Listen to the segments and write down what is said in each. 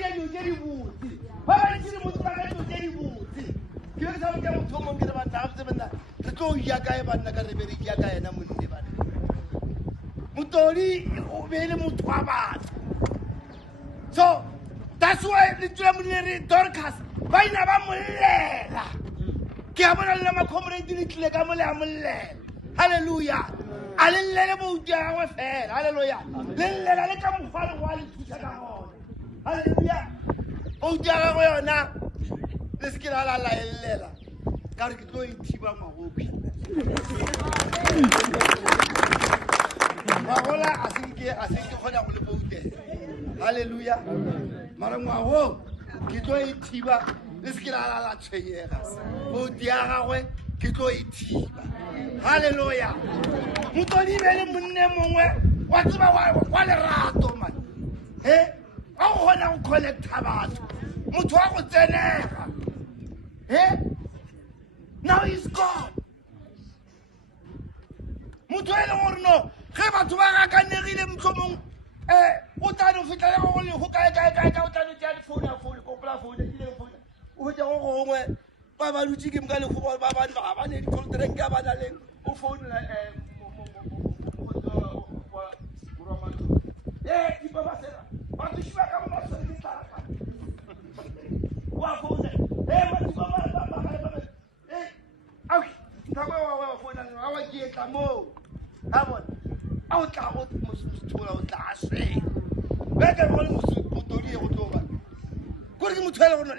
ya di ke di botse ba ba di motho ba ka di ke di botse ke be sa botsa motho mo ke re ba tla se bana re tlo ya kae banna ka re be re ya kae na monne ba Mutoli o be le motho wa batho so that's why the German Dorcas ba ina ba mollela ke a bona le ma comrade di tle ka mole a mollela hallelujah alellele bo uja wa fela hallelujah lellela le ka mofalo wa le thusa ka gona hallelujah o uja go yona le skila la la ellela ka re ke tlo ithiba magopi magola a se khona go le boute hallelujah mara ngwago ke tlo ithiba le skila la tsheyega o dia gagwe ke tlo ithiba hallelujah mutoli bele monne mongwe wa tseba wa le rato man a go gona go connecta batho motho wa go tsenega now he's gone motho e leng gore no ge batho ba gakanegile motlhomong o tla no fitla le go le go kae o tla no tšea difounu ya founu kopela founu ile founu o fetša go gongwe ba ba dutse ke mka lekgobo ba bane ba ba ne di-contract ba na leng o founela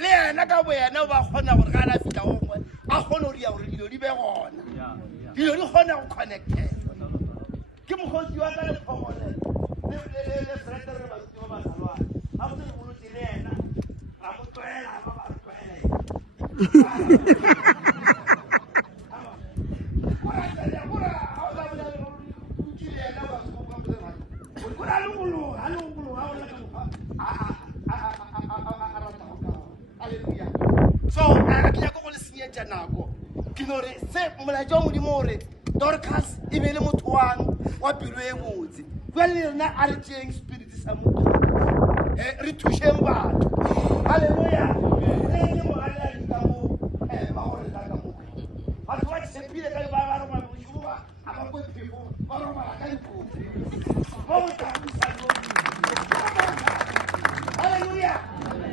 le yena ka boyena ba kgona gore ga na fitla gongwe a kgone go ria gore dilo di be gona dilo di kgona go connectega ke mokgotsi wa ka lephogole le frete re baruti ba basalwane ga botse le bolotse le ena ra mo tlwaela ba ba re tlwaela so a ke ya go le senyetša nako ke gore se molaetša wa modimo gore Dorcas e be le motho wang wa pelo e botse jale le rena a re tšeeng spirit sa motho re thušeng batho halleluja ke mogale a dika mo ba gorela ka mo batho ba tshepile ka ba roma bošoba a ba kwe phefo ba romala ka dikotsi ba botabusa halleluja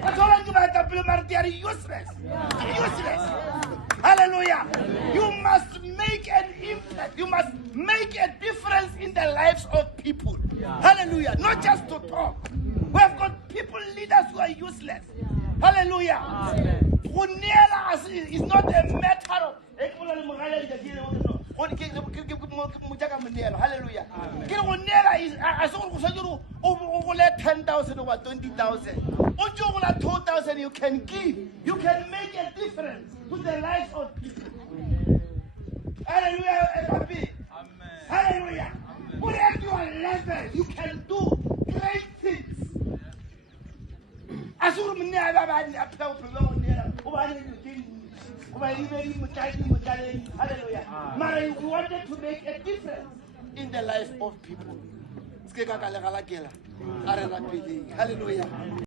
batho ba bantsi ba etapele mare they are useless. Hallelujah. You must make an impact. You must make a difference in the lives of people. Hallelujah. Not just to talk. We have got people, leaders who are useless. Hallelujah. Is not a matter of hallelujah. Is 10,000 or 20,000. 2,000 you can give. You can make a difference to the lives of people. Hallelujah. Hallelujah. Whatever your level, you can do great things. Hallelujah. We wanted to make a difference in the life of people. Hallelujah.